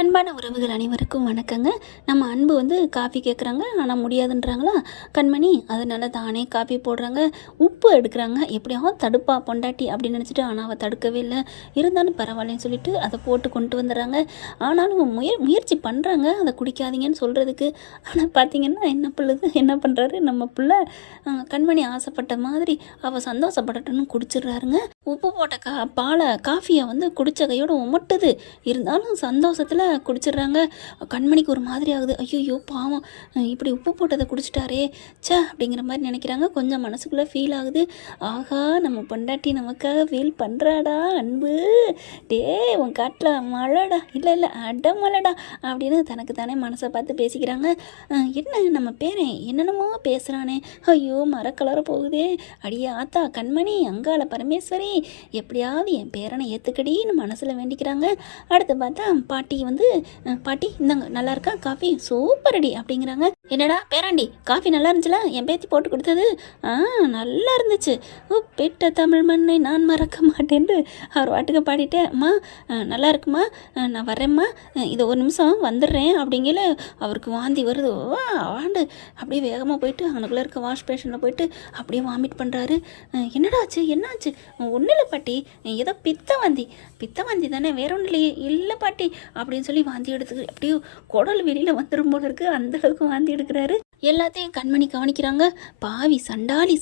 அன்பான உறவுகள் அனைவருக்கும் வணக்கங்க. நம்ம அன்பு காஃபி கேட்குறாங்க, ஆனால் முடியாதுன்றாங்களா கண்மணி. அதனால தானே காஃபி போடுறாங்க, உப்பு எடுக்கிறாங்க. எப்படியாவது தடுப்பா பொண்டாட்டி அப்படின்னு நினச்சிட்டு, ஆனால் அவள் தடுக்கவே இல்லை. இருந்தாலும் பரவாயில்லன்னு சொல்லிட்டு அதை போட்டு கொண்டு வந்துடுறாங்க. ஆனாலும் முயற்சி பண்ணுறாங்க அதை குடிக்காதீங்கன்னு சொல்கிறதுக்கு. ஆனால் பார்த்தீங்கன்னா என்ன பண்ணுறாரு நம்ம பிள்ளை, கண்மணி ஆசைப்பட்ட மாதிரி அவள் சந்தோஷப்படட்டுன்னு குடிச்சிடுறாருங்க. உப்பு போட்ட காஃபியை குடித்த கையோட உமட்டுது. இருந்தாலும் சந்தோஷத்தில் குடிச்சிடுறாங்க. கண்மணிக்கு ஒரு மாதிரி ஆகுது. ஐயோ பாவம், இப்படி உப்பு போட்டதை குடிச்சிட்டாரே சே அப்படிங்கிற மாதிரி நினைக்கிறாங்க. கொஞ்சம் மனசுக்குள்ளே ஃபீல் ஆகுது. ஆகா, நம்ம பொண்டாட்டி நமக்காக ஃபீல் பண்ணுறாடா அன்பு. டே உன் காட்டில் மழைடா, இல்லை அட மழைடா அப்படின்னு தனக்கு தானே மனசை பார்த்து பேசிக்கிறாங்க. என்ன நம்ம பேரன் என்னென்னமோ பேசுகிறானே, ஐயோ மரக்கலர போகுதே, அடியே ஆத்தா கண்மணி, அங்காள பரமேஸ்வரி, எப்படியாவது என் பேரனை ஏற்றுக்கடின்னு மனசில் வேண்டிக்கிறாங்க. அடுத்து பார்த்தா பாட்டி இந்தாங்க, நல்லா இருக்கா காஃபி, சூப்பர் அடி அப்படிங்கிறாங்க. என்னடா பேராண்டி, காஃபி நல்லா இருந்துச்சுல, என் பேத்தி போட்டு கொடுத்தது? நல்லா இருந்துச்சு. உப்பிட்ட தமிழ் மண்ணை நான் மறக்க மாட்டேன்னு அவர் வாட்டுக்கு பாடிட்டேன். அம்மா நல்லா இருக்குமா, நான் வரேம்மா, இதை ஒரு நிமிஷம் வந்துடுறேன் அப்படிங்கல அவருக்கு வாந்தி வருது. வாண்டு அப்படியே வேகமாக போயிட்டு அவனுக்குள்ளே இருக்க வாஷ் பேஷனில் போயிட்டு அப்படியே வாமிட் பண்ணுறாரு. என்னடாச்சு என்னாச்சு? ஒன்றும் இல்லை பாட்டி, ஏதோ பித்த வாந்தி தானே, வேற ஒன்றும் இல்லையே. இல்லை பாட்டி அப்படின்னு சொல்லி வாந்தி எடுத்து அப்படியே குடல் வெளியில் வந்துடும் போல இருக்குது, அந்தளவுக்கு வாந்தி எடுக்கிறாரு. எல்லாத்தையும் கண்மணி கவனிக்கிறாங்க. பாவி சண்டாளி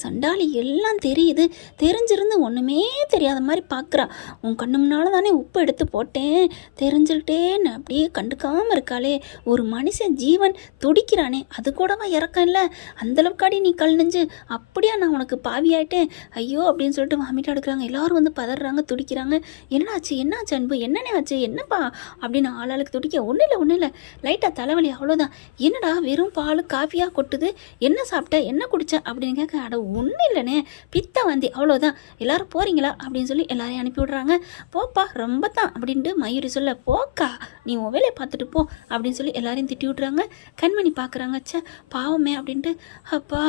எல்லாம் தெரியுது, தெரிஞ்சிருந்து ஒன்றுமே தெரியாத மாதிரி பார்க்குறா. உன் கண்ணு முன்னால் தானே உப்பு எடுத்து போட்டேன், தெரிஞ்சுக்கிட்டேன்னு அப்படியே கண்டுக்காமல் இருக்காளே. ஒரு மனுஷன் ஜீவன் துடிக்கிறானே, அது கூடவா இறக்கம் இல்லை? அந்தளவுக்காடி நீ கல் நெஞ்சு, அப்படியா நான் உனக்கு பாவி ஆயிட்டேன் ஐயோ அப்படின்னு சொல்லிட்டு வாமிட்டு எடுக்கிறாங்க. எல்லோரும் பதறாங்க, துடிக்கிறாங்க. என்னாச்சு அன்பு, என்னென்ன ஆச்சு, என்னப்பா அப்படின்னு ஆளாளுக்கு துடிக்க. ஒன்றும் இல்லை லைட்டாக தலைவலி, அவ்வளோதான். என்னடா வெறும் பால் காஃபியாக கொட்டுது, என்ன சாப்பிட்ட, என்ன குடிச்ச அப்படின்னு கேட்க. அட ஒன்றும் இல்லைனே, பித்த வாந்தி, அவ்வளோதான். எல்லாரும் போகிறீங்களா அப்படின்னு சொல்லி எல்லாரையும் அனுப்பி விடுறாங்க. போப்பா ரொம்ப தான் அப்படின்ட்டு மயூரி சொல்ல, போக்கா நீ உன் வேலையை பார்த்துட்டு போ அப்படின்னு சொல்லி எல்லாரையும் திட்டி விட்றாங்க. கண்மணி பார்க்குறாங்க, சே பாவமே அப்படின்ட்டு அப்பா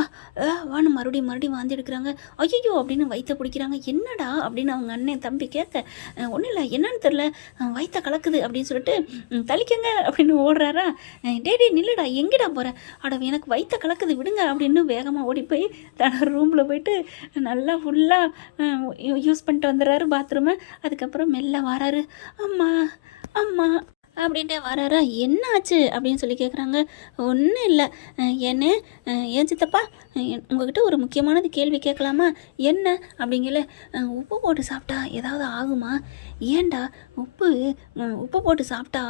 வான்னு மறுபடியும் வாந்தி எடுக்கிறாங்க. ஐயோ அப்படின்னு வயிற்ற பிடிக்கிறாங்க. என்னடா அப்படின்னு அவங்க அண்ணன் தம்பி கேட்க, ஒன்றும் இல்லை என்னன்னு தெரில, வயிற்ற கலக்குது அப்படின்னு சொல்லிட்டு தளிக்கங்க அப்படின்னு ஓடுறாரா. டே நில்லுடா, எங்கடா போகிற? அட எனக்கு வயிற்ற கலக்குது விடுங்க அப்படின்னு வேகமாக ஓடி போய் தன்னோட ரூமில் போயிட்டு நல்லா ஃபுல்லாக யூஸ் பண்ணிட்டு வந்துடுறாரு பாத்ரூமை. அதுக்கப்புறம் மெல்ல வராரு. அம்மா அப்படின்ட்டு வராரா. என்ன ஆச்சு அப்படின்னு சொல்லி கேட்குறாங்க. ஒன்றும் இல்லை. என்ன ஏன் சித்தப்பா, உங்ககிட்ட ஒரு முக்கியமானது கேள்வி கேட்கலாமா? என்ன அப்படிங்கல, உப்பு போட்டு சாப்பிட்டா ஏதாவது ஆகுமா? ஏன்டா உப்பு போட்டு சாப்பிட்டா?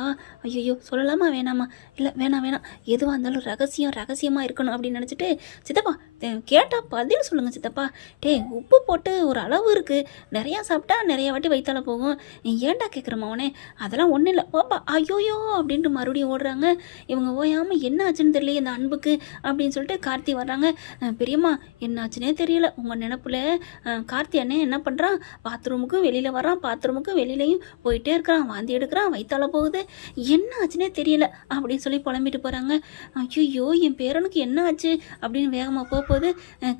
ஐயோ சொல்லலாமா வேணாமா? இல்லை வேணாம் எதுவாக இருந்தாலும் ரகசியமாக இருக்கணும் அப்படின்னு நினச்சிட்டு, சித்தப்பா கேட்டால் பதில் சொல்லுங்கள் சித்தப்பா. உப்பு போட்டு ஒரு அளவு இருக்குது, நிறையா சாப்பிட்டா நிறையா வாட்டி வயிற்றால போகும். ஏன்டா கேட்குறமா அவனே? அதெல்லாம் ஒன்றும் இல்லை பாப்பா. ஐயோயோ அப்படின்ட்டு மறுபடியும் ஓடுறாங்க. இவங்க ஓயாமல் என்ன ஆச்சுன்னு தெரியல இந்த அன்புக்கு அப்படின்னு சொல்லிட்டு கார்த்தி வர்றாங்க. பெரியம்மா என்னாச்சுன்னே தெரியல, உங்கள் நினப்பில் கார்த்தி அண்ணே என்ன பண்ணுறான், பாத்ரூமுக்கும் வெளியில் வரான், பாத்ரூமுக்கும் வெளியிலையும் போயிட்டே இருக்கிறான், வாந்தி எடுக்கிறான், வயிற்றால போகுது, என்ன ஆச்சுன்னே தெரியல அப்படின்னு சொல்லி புலம்பிட்டு போகிறாங்க. ஐயோ என் பேரனுக்கு என்ன ஆச்சு அப்படின்னு வேகமாக போகுது.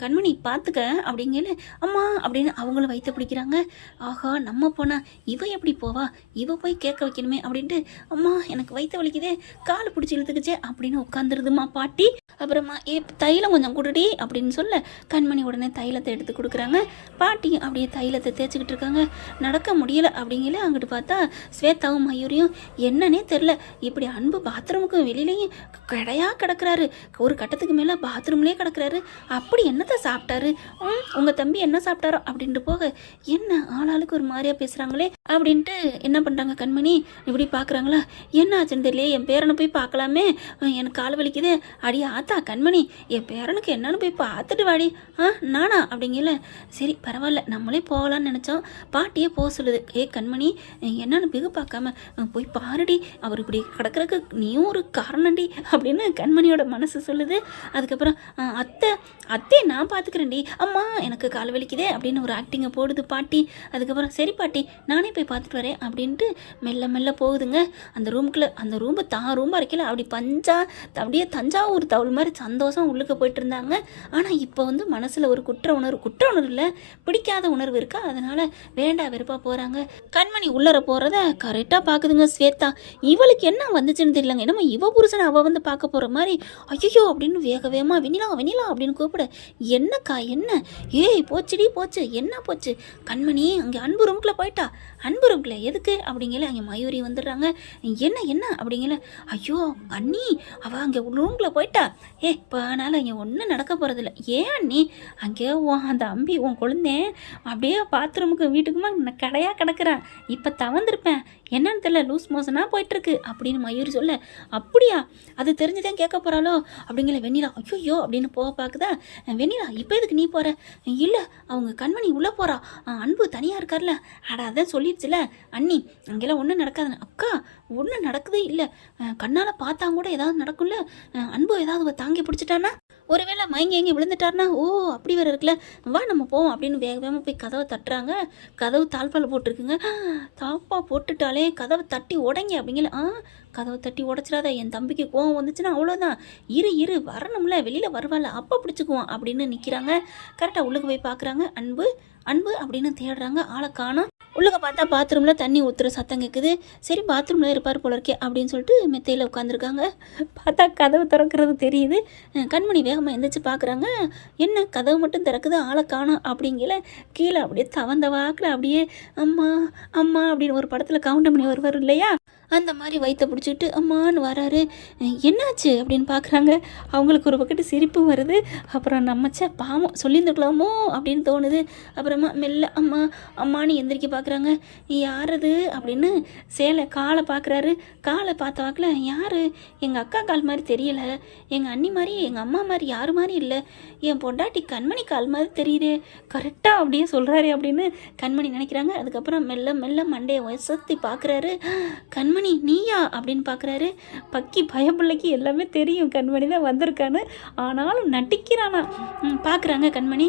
கண்மணி பார்த்துக்க அப்படிங்கல, அம்மா அப்படின்னு அவங்களும் வயிற்ற பிடிக்கிறாங்க. ஆஹா நம்ம போனா இவ எப்படி போவா, இவ போய் கேட்க வைக்கணுமே அப்படின்ட்டு, அம்மா எனக்கு வயிற்ற வலிக்குதே, கால் பிடிச்சி இழுத்துக்குச்சே அப்படின்னு உட்காந்துருதுமா பாட்டி. அப்புறமா தைலம் கொஞ்சம் கொடுடி அப்படின்னு சொல்ல கண்மணி உடனே தைலத்தை எடுத்து கொடுக்குறாங்க. பாட்டியும் அப்படியே தைலத்தை தேய்ச்சிக்கிட்டு இருக்காங்க. நடக்க முடியலை அப்படிங்கல. அங்கிட்டு பார்த்தா ஸ்வேதாவும் மயூரியும் என்னன்னே தெரில, இப்படி அன்பு பாத்ரூமுக்கும் வெளியிலையும் கிடக்கிறாரு. ஒரு கட்டத்துக்கு மேலே பாத்ரூம்லேயே கிடக்கிறாரு. அப்படி என்னத்தை சாப்பிட்டாரு, உங்கள் தம்பி என்ன சாப்பிட்டாரோ அப்படின்ட்டு போக, என்ன ஆளாளுக்கு ஒரு மாதிரியாக பேசுகிறாங்களே அப்படின்ட்டு என்ன பண்ணுறாங்க கண்மணி இப்படி பார்க்குறாங்களா. என்ன ஆச்சுன்னு தெரியல, என் பேரனை போய் பார்க்கலாமே, எனக்கு கால் வலிக்குதே. அடியா ஆத்தா கண்மணி, என் பேரனுக்கு என்னன்னு போய் பார்த்துட்டு வாடி. நானா அப்படிங்கல. சரி பரவாயில்ல, நம்மளே போகலான்னு நினச்சோம், பாட்டியே போக சொல்லுது. கண்மணி என்னன்னு பிகு பார்க்காம போய் பாருடி, அவர் இப்படி கிடக்கிறதுக்கு நீயும் ஒரு காரணண்டி அப்படின்னு கண்மணியோட மனசு சொல்லுது. அதுக்கப்புறம் அத்தை நான் பார்த்துக்கிறேன்டி, அம்மா எனக்கு கால் வலிக்குதே அப்படின்னு ஒரு ஆக்டிங்கை போடுது பாட்டி. அதுக்கப்புறம் சரி பாட்டி நானே போய் பார்த்துட்டு வரேன் அப்படின்ட்டு மெல்ல மெல்ல போகுதுங்க அந்த ரூமுக்குள்ளே. அந்த ரூம்பு தான் ரூமாக இருக்கல அப்படி அப்படியே தஞ்சாவூர் தவுள் மாதிரி சந்தோஷம் உள்ளுக்கு போயிட்டு இருந்தாங்க. ஆனால் இப்போ வந்து மனசில் ஒரு குற்ற உணர்வு இல்லை, பிடிக்காத உணர்வு இருக்கா, அதனால் வேண்டா வெறுப்பாக போகிறாங்க. கண்மணி உள்ளர போகிறத கரெக்டாக பார்க்குதுங்க ஸ்வேதா. இவளுக்கு என்ன வந்துச்சுன்னு தெரியலங்க, என்னமோ இவ புருஷனை அவள் வந்து பார்க்க போகிற மாதிரி ஐயோ அப்படின்னு வேக வேகமாக வெண்ணிலா வெண்ணிலா அப்படின்னு கூப்பிட, என்னக்கா என்ன, ஏய் போச்சுடி போச்சு, என்ன போச்சு கண்மணி, அங்கே அன்பு ரூம்குள்ளே போயிட்டா, அன்பு ரூம்குள்ளே எதுக்கு அப்படிங்கல, அங்கே மயூரி வந்துடுறாங்க. என்ன என்ன அப்படிங்கல, ஐயோ அண்ணி அவள் அங்கே ரூம்குள்ளே போயிட்டா, இப்போ அதனால் அங்கே ஒன்றும் நடக்க போகிறதில்ல, ஏன் அண்ணி அங்கே அந்த அம்பி உன் குழந்தேன் அப்படியே பாத்ரூமுக்கு வீட்டுக்குமா கடையாக கிடக்குறான், இப்போ தவந்திருப்பேன், என்னன்னு தெரியல லூஸ் மோசனாக போயிட்டுருக்கு அப்படின்னு மயூரி சொல்ல, அப்படியா அது தெரிஞ்சுதான் கேட்க போகிறாளோ அப்படிங்கிற வெண்ணிலா ஐயோ அப்படின்னு போக பார்க்குதா. வெண்ணிலா இப்போ எதுக்கு நீ போகிற, இல்லை அவங்க கண்மணி உள்ளே போகிறா, அன்பு தனியாக இருக்கார்ல, அதான் சொல்லிடுச்சுல அண்ணி அங்கெல்லாம் ஒன்றும் நடக்காதுன்னு. அக்கா ஒன்றும் நடக்குதே இல்லை, கண்ணால் பார்த்தா கூட ஏதாவது நடக்கும்ல, அன்பு ஏதாவது தாங்கி பிடிச்சிட்டானா, ஒருவேளை மயங்கி எங்கே விழுந்துட்டார்னா, ஓ அப்படி வேறு இருக்குல்ல, வா நம்ம போவோம் அப்படின்னு வேக வேகமாக போய் கதவை தட்டுறாங்க. கதவு தாழ்பால் போட்டிருக்குங்க. தாப்பா போட்டுட்டாலே கதவை தட்டி உடைங்க அப்படிங்கல. கதவை தட்டி உடைச்சிடாத, என் தம்பிக்கு கோவம் வந்துச்சுன்னா அவ்வளோதான், இரு வரணும்ல, வெளியில் வருவாள் அப்போ பிடிச்சிக்குவான் அப்படின்னு நிற்கிறாங்க. கரெக்டாக உள்ளுக்கு போய் பார்க்குறாங்க. அன்பு அன்பு அப்படின்னு தேடுறாங்க, ஆளை காணோம். உள்ளுக்க பார்த்தா பாத்ரூமில் தண்ணி ஊற்றுற சத்தம் கேட்குது. சரி பாத்ரூமில் இருப்பார் போல இருக்கே அப்படின்னு சொல்லிட்டு மெத்தையில் உட்காந்துருக்காங்க. பார்த்தா கதவு திறக்கிறது தெரியுது. கண்மணி வேகமாக எந்திரிச்சு பார்க்குறாங்க. என்ன கதவு மட்டும் திறக்குது, ஆளை காணோம் அப்படிங்கல. கீழே அப்படியே தவந்த வாக்கில் அப்படியே அம்மா அம்மா அப்படின்னு ஒரு படத்தில் கவுண்டமணி வருவார் இல்லையா, அந்த மாதிரி வயிற்ற பிடிச்சிட்டு அம்மான்னு வராரு. என்னாச்சு அப்படின்னு பார்க்குறாங்க. அவங்களுக்கு ஒரு பக்கத்து சிரிப்பு வருது. அப்புறம் நம்மச்ச பாவம் சொல்லியிருந்துக்கலாமோ அப்படின்னு தோணுது. அப்புறமா மெல்ல அம்மா அம்மானு எந்திரிக்க பார்க்குறாங்க. யார் அது அப்படின்னு சேலை காலை பார்க்குறாரு. காலை பார்த்த வாக்கில் யார், எங்கள் அக்கா கால் மாதிரி தெரியலை, எங்கள் அண்ணி மாதிரி எங்கள் அம்மா மாதிரி யார் மாதிரி இல்லை, என் பொண்டாட்டி கண்மணி கால் மாதிரி தெரியுது, கரெக்டாக அப்படியே சொல்கிறாரு அப்படின்னு கண்மணி நினைக்கிறாங்க. அதுக்கப்புறம் மெல்ல மெல்ல மண்டையை வசத்தி பார்க்குறாரு. கண்மணி நீயா அப்படின்னு பார்க்குறாரு. பக்கி பயப்பிள்ளைக்கு எல்லாமே தெரியும் கண்மணி தான் வந்திருக்கான்னு, ஆனாலும் நட்டிக்கிறானா. பார்க்குறாங்க கண்மணி.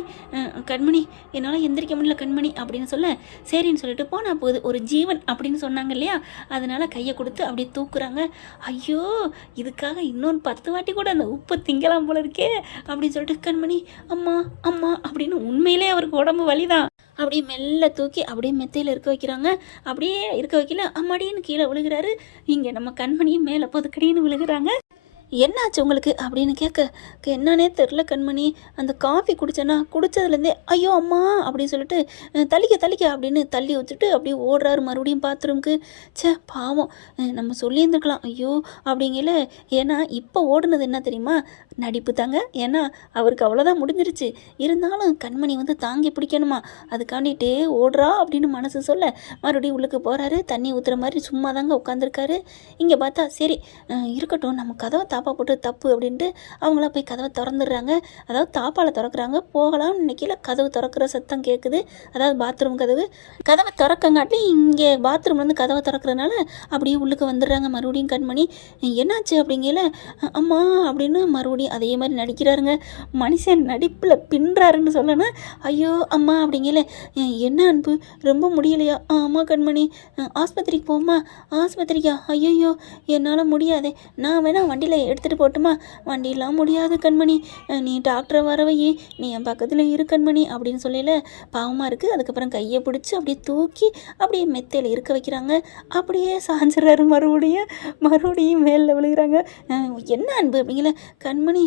கண்மணி என்னால் எந்திரிக்க முடியல கண்மணி அப்படின்னு சொல்ல, சரின்னு சொல்லிட்டு போனால் போகுது, ஒரு ஜீவன் அப்படின்னு சொன்னாங்க இல்லையா, அதனால் கையை கொடுத்து அப்படியே தூக்குறாங்க. ஐயோ இதுக்காக இன்னொரு 10 வாட்டி கூட அந்த உப்பு திங்கலாம் போல இருக்கே அப்படின்னு சொல்லிட்டு கண்மணி அம்மா அம்மா அப்படின்னு உண்மையிலே அவருக்கு உடம்பு வலிதான். அப்படியே மெல்ல தூக்கி அப்படியே மெத்தையில் இருக்க வைக்கிறாங்க. அப்படியே இருக்க வைக்கல, அம்மாடின்னு கீழே விழுகிறாரு. இங்கே நம்ம கண்மணியும் மேலே பொதுக்கடின்னு விழுகிறாங்க. என்னாச்சு உங்களுக்கு அப்படின்னு கேட்க, என்னன்னே தெரில கண்மணி, அந்த காஃபி குடித்ததுலேருந்தே ஐயோ அம்மா அப்படின்னு சொல்லிட்டு தள்ளிக்க அப்படின்னு தள்ளி வச்சுட்டு அப்படியே ஓடுறாரு மறுபடியும் பாத்ரூமுக்கு. பாவம் நம்ம சொல்லியிருந்துருக்கலாம் ஐயோ அப்படிங்கல. ஏன்னா இப்போ ஓடுனது என்ன தெரியுமா, நடிப்பு தாங்க. ஏன்னா அவருக்கு அவ்வளோதான் முடிஞ்சிருச்சு, இருந்தாலும் கண்மணி வந்து தாங்கி பிடிக்கணுமா, அதுக்காண்டிட்டு ஓடுறா அப்படின்னு மனசு சொல்ல மறுபடியும் உள்ளுக்கு போகிறாரு. தண்ணி ஊற்றுற மாதிரி சும்மா தாங்க உட்காந்துருக்காரு. இங்கே பார்த்தா சரி இருக்கட்டும், நம்ம கதவை தாப்பா போட்டு தப்பு அப்படின்ட்டு அவங்கள போய் கதவை திறந்துடுறாங்க. அதாவது தாப்பால் திறக்கிறாங்க, போகலாம்னு நினைக்கல, கதவு திறக்கிற சத்தம் கேட்குது. அதாவது பாத்ரூம் கதவை திறக்கங்காட்டி இங்கே பாத்ரூம்லேருந்து கதவை திறக்கிறதுனால அப்படியே உள்ளுக்கு வந்துடுறாங்க மறுபடியும் கண்மணி. என்னாச்சு அப்படிங்கல, அம்மா அப்படின்னு மறுபடியும் அதே மாதிரி நடிக்கிறாருங்க. மனுஷன் நடிப்பில் பின்றாருன்னு சொல்லணும். ஐயோ அம்மா அப்படிங்கல. என்ன அன்பு ரொம்ப முடியலையா, ஆமாம் கண்மணி, ஆஸ்பத்திரிக்கு போமா, ஆஸ்பத்திரிக்கா, ஐயோ என்னால் முடியாதே, நான் வேணா வண்டியில் எடுத்துகிட்டு போட்டுமா, வண்டியெலாம் முடியாது கண்மணி, நீ டாக்டரை வரவை, நீ என் பக்கத்தில் இரு கண்மணி அப்படின்னு சொல்லல பாவமாக இருக்குது. அதுக்கப்புறம் கையை பிடிச்சி அப்படியே தூக்கி அப்படியே மெத்தையில் இருக்க வைக்கிறாங்க. அப்படியே சாஞ்சிடறாரு மறுபடியும் மேலில் விழுகிறாங்க. என்ன அன்பு அப்படிங்கல. கண்மணி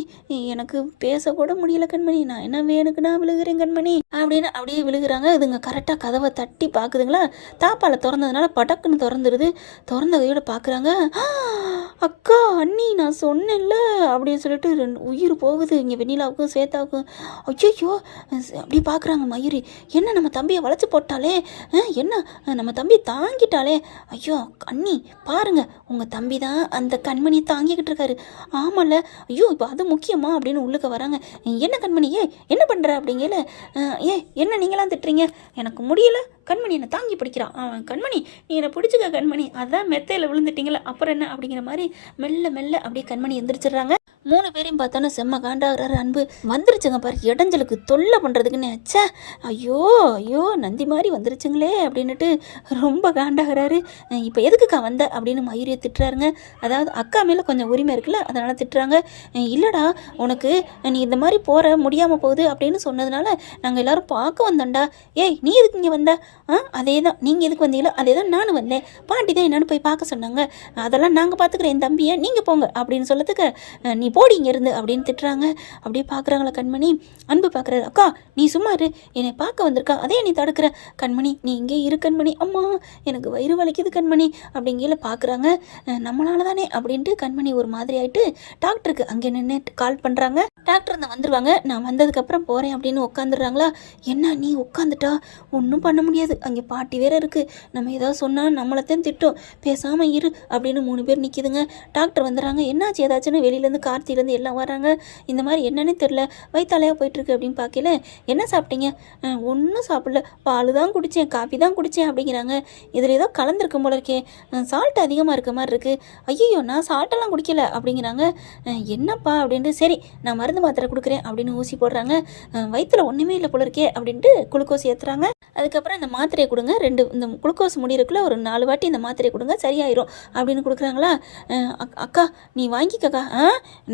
எனக்கு பேசக்கூட முடியல கண்மணி, நான் என்ன வேணுக்குன்னா விழுகிறேன் கண்மணி அப்படின்னு அப்படியே விழுகிறாங்க. இதுங்க கரெக்டாக கதவை தட்டி பார்க்குதுங்களா, தாப்பால் திறந்ததுனால படக்குன்னு திறந்துடுது. திறந்த கையோட பார்க்குறாங்க. அக்கா அண்ணி நான் சொன்னேன்ல அப்படின்னு சொல்லிட்டு உயிர் போகுது இங்கே வெண்ணிலாவுக்கும் ஸ்வேதாவுக்கும். ஐயோ அப்படி பார்க்குறாங்க மயூரி. என்ன நம்ம தம்பியை வளைச்சி போட்டாலே, என்ன நம்ம தம்பி தாங்கிட்டாலே, ஐயோ அண்ணி பாருங்க உங்கள் தம்பி தான் அந்த கண்மணியை தாங்கிக்கிட்டு இருக்காரு. ஆமாம்ல, ஐயோ இப்போ அது முக்கியமா அப்படின்னு உள்ளுக்க வராங்க. என்ன கண்மணி என்ன பண்ணுற அப்படிங்கல. என்ன நீங்களாம் திட்டுறீங்க, எனக்கு முடியல, கண்மணி என்னை தாங்கி பிடிக்கிறான், அவன் கண்மணி நீ என்னை பிடிச்சிக்க கண்மணி, அதான் மெத்தையில் விழுந்துட்டீங்களே அப்புறம் என்ன அப்படிங்கிற மாதிரி மெல்ல மெல்ல அப்படியே கண்மணி எந்திரிச்சிடுறாங்க. 3 பேரையும் பார்த்தானே செம்ம காண்டாகிறாரு அன்பு. வந்துருச்சுங்க பாரு இடைஞ்சலுக்கு தொல்லை பண்ணுறதுக்குன்னு. ச்சே, ஐயோ ஐயோ நந்தி மாதிரி வந்துருச்சுங்களே அப்படின்னுட்டு ரொம்ப காண்டாகிறாரு. இப்போ எதுக்குக்கா வந்த அப்படின்னு மயூரியை திட்டுறாருங்க. அதாவது அக்கா மேலே கொஞ்சம் உரிமை இருக்குல்ல, அதனால் திட்டுறாங்க. இல்லைடா, உனக்கு நீ இந்த மாதிரி போகிற முடியாமல் போகுது அப்படின்னு சொன்னதுனால நாங்கள் எல்லோரும் பார்க்க வந்தோம்டா. ஏய், நீ எதுக்கு இங்கே வந்த? அதே தான், நீங்கள் எதுக்கு வந்தீங்களோ அதே தான் நானும் வந்தேன். பாட்டி தான் என்னென்னு போய் பார்க்க சொன்னாங்க. அதெல்லாம் நாங்கள் பார்த்துக்குறேன் என் தம்பியை, நீங்கள் போங்க அப்படின்னு சொல்லத்துக்கு நீ போடி இங்கே இருந்து அப்படின்னு திட்டுறாங்க. அப்படியே பார்க்குறாங்களா கண்மணி. அன்பு பார்க்குறாரு. அக்கா நீ சும்மா இரு, என்னை பார்க்க வந்திருக்கா, அதே நீ தடுக்கிற. கண்மணி நீ இங்கே இரு கண்மணி, அம்மா எனக்கு வயிறு வலிக்குது கண்மணி அப்படிங்கிற பார்க்குறாங்க. நம்மளால தானே அப்படின்ட்டு கண்மணி ஒரு மாதிரி ஆகிட்டு டாக்டருக்கு அங்கே நின்று கால் பண்ணுறாங்க. டாக்டர் தான் வந்துடுவாங்க, நான் வந்ததுக்கப்புறம் போகிறேன் அப்படின்னு உட்காந்துடுறாங்களா. என்ன நீ உட்காந்துட்டா ஒன்றும் பண்ண முடியாது, அங்கே பாட்டி வேற இருக்குது, நம்ம ஏதாவது சொன்னால் நம்மளைத்தான் திட்டும், பேசாமல் இரு அப்படின்னு 3 பேர் நிற்கிதுங்க. டாக்டர் வந்துடுறாங்க. என்னாச்சு ஏதாச்சுன்னு வெளியிலேருந்து கார்த்திலேருந்து எல்லாம் வராங்க. இந்த மாதிரி என்னன்னே தெரில, வயிற்றாலையாக போயிட்டுருக்கு அப்படின்னு பார்க்கல. என்ன சாப்பிட்டீங்க? ஒன்றும் சாப்பிடல, பால் தான் குடித்தேன், காஃபி தான் குடித்தேன் அப்படிங்கிறாங்க. இதில் ஏதோ கலந்துருக்கும் போல இருக்கே, சால்ட் அதிகமாக இருக்க மாதிரி இருக்குது. ஐயோ நான் சால்ட்டெல்லாம் குடிக்கல அப்படிங்கிறாங்க. என்னப்பா அப்படின்ட்டு சரி நான் மருந்து மாத்திரை கொடுக்குறேன் அப்படின்னு ஊசி போடுறாங்க. வயிற்றில் ஒன்றுமே இல்லை போல இருக்கே அப்படின்ட்டு குளுக்கோஸ் ஏற்றுறாங்க. அதுக்கப்புறம் இந்த மாத்திரையை கொடுங்க, இந்த குளுக்கோஸ் முடிகிறக்குள்ளே ஒரு 4 வாட்டி இந்த மாத்திரையை கொடுங்க, சரியாயிரும் அப்படின்னு கொடுக்குறாங்களா. அக்கா நீ வாங்கிக்கக்கா.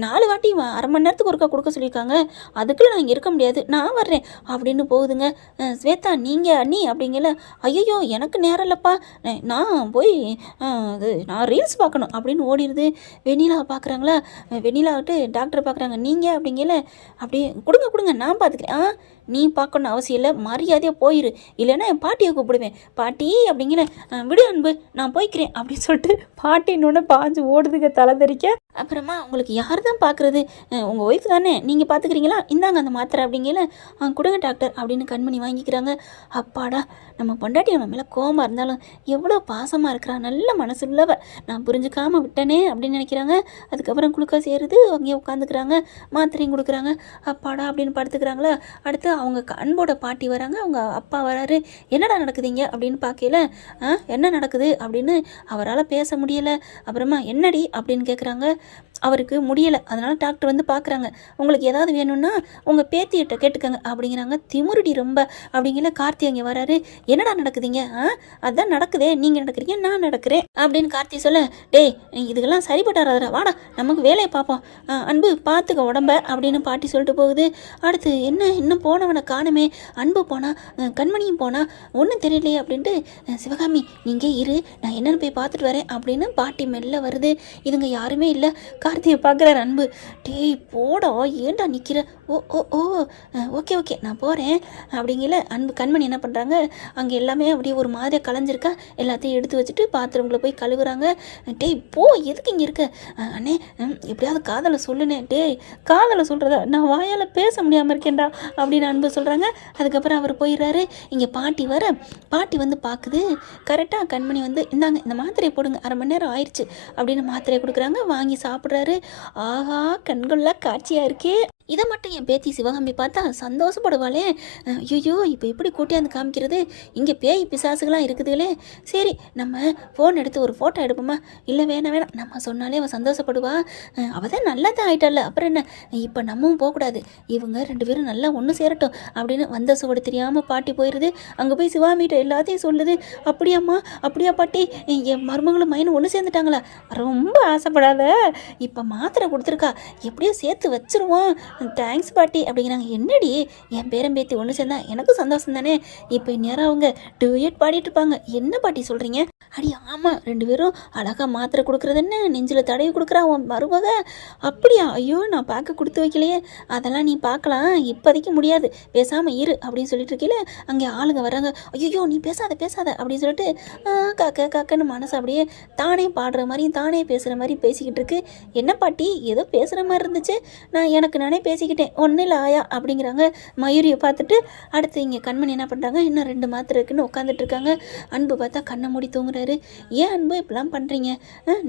4 வாட்டி அரை மணி நேரத்துக்கு ஒருக்கா கொடுக்க சொல்லியிருக்காங்க, அதுக்குள்ளே நான் இங்கே இருக்க முடியாது, நான் வர்றேன் அப்படின்னு போகுதுங்க. ஸ்வேதா நீங்கள் அண்ணி அப்படிங்கல. ஐயோ எனக்கு நேரம் இல்லைப்பா, நான் போய் நான் ரீல்ஸ் பார்க்கணும் அப்படின்னு ஓடிடுது. வெண்ணிலாவை பார்க்குறாங்களா. வெண்ணிலாவிட்டு டாக்டர் பார்க்குறாங்க. நீங்கள் அப்படிங்கல. அப்படியே கொடுங்க நான் பார்த்துக்கிறேன். நீ பார்க்கணும் அவசியம் இல்லை, மரியாதையாக போயிரு, இல்லைன்னா என் பாட்டியை கூப்பிடுவேன். பாட்டி அப்படிங்கிற. விடு அன்பு நான் போய்க்கிறேன் அப்படின்னு சொல்லிட்டு பாட்டின்னொன்னே பாஞ்சு ஓடுதுங்க தலை தெறிக்க. அப்புறமா உங்களுக்கு யார் தான் பார்க்குறது, உங்கள் ஒய்ஃப் தானே, நீங்கள் பார்த்துக்கிறீங்களா, இந்தாங்க அந்த மாத்திரை அப்படிங்கல. கொடுங்க டாக்டர் அப்படின்னு கண்மணி வாங்கிக்கிறாங்க. அப்பாடா, நம்ம பொண்டாட்டி நம்ம மேலே கோவமாக இருந்தாலும் எவ்வளோ பாசமாக இருக்கிறா, நல்ல மனசுள்ளவ, நான் புரிஞ்சுக்காமல் விட்டனே அப்படின்னு நினைக்கிறாங்க. அதுக்கப்புறம் குளுக்கோஸ் ஏறுது, அங்கேயே உட்காந்துக்கிறாங்க, மாத்திரையும் கொடுக்குறாங்க. அப்பாடா அப்படின்னு படுத்துக்கிறாங்களா. அடுத்து அவங்க அன்போட பாட்டி வராங்க, அவங்க அப்பா வராரு. என்னடா நடக்குதுங்க அப்படின்னு பார்க்கல. என்ன நடக்குது அப்படின்னு அவரால் பேச முடியலை. அப்புறமா என்னடி அப்படின்னு கேட்குறாங்க. அவருக்கு முடியலை, அதனால் டாக்டர் வந்து பார்க்குறாங்க. உங்களுக்கு ஏதாவது வேணும்னா உங்கள் பேத்தியிட்ட கேட்டுக்கங்க அப்படிங்கிறாங்க. திமுருடி ரொம்ப அப்படிங்கிற. கார்த்தி அங்கே வராரு. என்னடா நடக்குதுங்க? அதான் நடக்குதே, நீங்கள் நடக்கிறீங்க நான் நடக்கிறேன் அப்படின்னு கார்த்தி சொல்ல, டேய் இதுக்கெல்லாம் சரிப்பட்டாரா, வாடா நமக்கு வேலையை பார்ப்போம், அன்பு பார்த்துக்க உடம்ப அப்படின்னு பாட்டி சொல்லிட்டு போகுது. அடுத்து என்ன இன்னும் போனவனை காணுமே, அன்பு போனா கண்மணியும் போனா ஒன்றும் தெரியலையே அப்படின்ட்டு சிவகாமி நீங்கள் இரு நான் என்னென்னு போய் பார்த்துட்டு வரேன் அப்படின்னு பாட்டி மெல்ல வருது. இதுங்க யாருமே இல்லை. கார்த்தியை பார்க்குறாரு அன்பு. டேய் போடா ஏன்டா நிற்கிற? ஓ ஓ ஓ ஓகே ஓகே நான் போகிறேன் அப்படிங்கல. அன்பு கண்மணி என்ன பண்ணுறாங்க, அங்கே எல்லாமே அப்படியே ஒரு மாதிரியாக கலைஞ்சிருக்கா, எல்லாத்தையும் எடுத்து வச்சுட்டு பாத்ரூமில் போய் கழுவுறாங்க. டேய் போ, எதுக்கு இங்கே இருக்க? அண்ணே எப்படியாவது காதலை சொல்லுனே. டேய் காதலை சொல்கிறதா, நான் வாயால் பேச முடியாமல் இருக்கேன்டா அப்படின்னு அன்பு சொல்கிறாங்க. அதுக்கப்புறம் அவர் போயிடுறாரு. இங்கே பாட்டி வர, பாட்டி வந்து பார்க்குது. கரெக்டாக கண்மணி வந்து இந்தாங்க இந்த மாத்திரையை போடுங்க, அரை மணி நேரம் ஆயிடுச்சு அப்படின்னு மாத்திரையை கொடுக்குறாங்க. வாங்கி சாப்பிட்றாரு. ஆஹா கண்கொள்ளா காட்சியாக இருக்கே. இதை மட்டும் என் பேத்தி சிவகாமி பார்த்தா சந்தோஷப்படுவாளே. ஐயோ இப்போ எப்படி கூட்டியாந்து காமிக்கிறது, இங்கே பேய் பிசாசுகளாக இருக்குதுங்களே. சரி நம்ம ஃபோன் எடுத்து ஒரு ஃபோட்டோ எடுப்போமா? இல்லை வேணாம் நம்ம சொன்னாலே அவள் சந்தோஷப்படுவா, அவள் தான் நல்லா தான் ஆகிட்டால, அப்புறம் என்ன, இப்போ நம்மவும் போகக்கூடாது, இவங்க 2 பேரும் நல்லா ஒன்று சேரட்டும் அப்படின்னு வந்த சுவடு தெரியாமல் பாட்டி போயிடுது. அங்கே போய் சிவாமிகிட்ட எல்லாத்தையும் சொல்லுது. அப்படியாம்மா அப்படியா பாட்டி, என் மருமகளும் மைனும் ஒன்று சேர்ந்துட்டாங்களா? ரொம்ப ஆசைப்படாத, இப்போ மாத்திரை கொடுத்துருக்கா, எப்படியோ சேர்த்து வச்சிருவோம், தேங்க்ஸ் பாட்டி அப்படிங்கிறாங்க. என்னடி என் பேரம்பேத்தி ஒன்று சேர்ந்தா எனக்கு சந்தோஷம் தானே. இப்போ இந்நேரம் அவங்க டூயட் பாடிட்டு இருப்பாங்க. என்ன பாட்டி சொல்கிறீங்க? அடி ஆமாம், 2 பேரும் அழகாக மாத்திரை கொடுக்குறது என்ன, நெஞ்சில் தடவி கொடுக்குறா உன் மருமக. அப்படியா? ஐயோ நான் பார்க்க கொடுத்து வைக்கலையே. அதெல்லாம் நீ பார்க்கலாம், இப்போதைக்கு முடியாது, பேசாமல் இரு அப்படின்னு சொல்லிட்டு இருக்கீல. அங்கே ஆளுங்க வராங்க. ஐயோ நீ பேசாத அப்படின்னு சொல்லிட்டு காக்கன்னு மனசு அப்படியே தானே பாடுற மாதிரியும் தானே பேசுகிற மாதிரி பேசிக்கிட்டு இருக்கு. என்ன பாட்டி ஏதோ பேசுகிற மாதிரி இருந்துச்சு, நான் எனக்கு நினைப்பேன் பேசிக்கிட்டேன், ஒன்றும் இல்லை ஆயா அப்படிங்கிறாங்க மயூரியை பார்த்துட்டு. அடுத்து இங்கே கண்மணி என்ன பண்ணுறாங்க, இன்னும் 2 மாத்திரை இருக்குன்னு உட்காந்துட்டு இருக்காங்க. அன்பு பார்த்தா கண்ணை மூடி தூங்குறாரு. ஏன் அன்பு இப்படிலாம் பண்ணுறீங்க,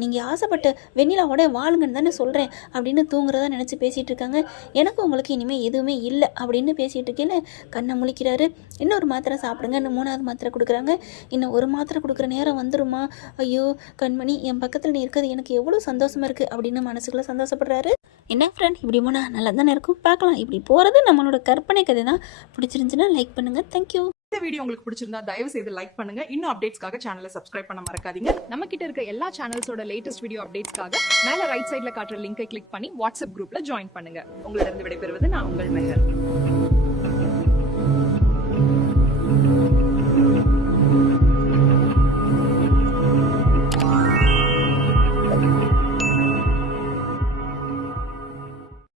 நீங்கள் ஆசைப்பட்ட வெண்ணிலாவோட வாழுங்கன்னு தானே சொல்கிறேன் அப்படின்னு தூங்குறதா நினச்சி பேசிகிட்டு இருக்காங்க. எனக்கு உங்களுக்கு இனிமேல் எதுவுமே இல்லை அப்படின்னு பேசிகிட்டு இருக்கேன்னு கண்ணை முழிக்கிறாரு. இன்னொரு மாத்திரை சாப்பிடுங்க, இன்னும் 3வது மாத்திரை கொடுக்குறாங்க. இன்னும் ஒரு மாத்திரை கொடுக்குற நேரம் வந்துருமா, ஐயோ கண்மணி என் பக்கத்தில் நீ இருக்கிறது எனக்கு எவ்வளோ சந்தோஷமாக இருக்குது அப்படின்னு மனசுக்குள்ளே சந்தோஷப்படுறாரு. என்ன ஃப்ரெண்ட், இப்படி போனால் நல்லா தானே இருக்கும், பார்க்கலாம். இப்படி போகிறது நம்மளோட கற்பனை கதை தான். பிடிச்சிருந்துச்சுன்னா லைக் பண்ணுங்கள். தேங்க்யூ. இந்த வீடியோ உங்களுக்கு பிடிச்சிருந்தா தயவு செய்து லைக் பண்ணுங்க. இன்னும் அப்டேட்ஸ்க்காக சேனலை சப்ஸ்கிரைப் பண்ண மறக்காதீங்க. நம்ம கிட்ட இருக்க எல்லா சேனல்ஸோட லேட்டஸ்ட் வீடியோ அப்டேட்ஸ்க்காக மேல ரைட் சைடுல காட்டுற லிங்கை கிளிக் பண்ணி வாட்ஸ்அப் குரூப்ல ஜாயின் பண்ணுங்க. உங்களிடம் விடைபெறுவது நான் உங்கள் மெஹர்.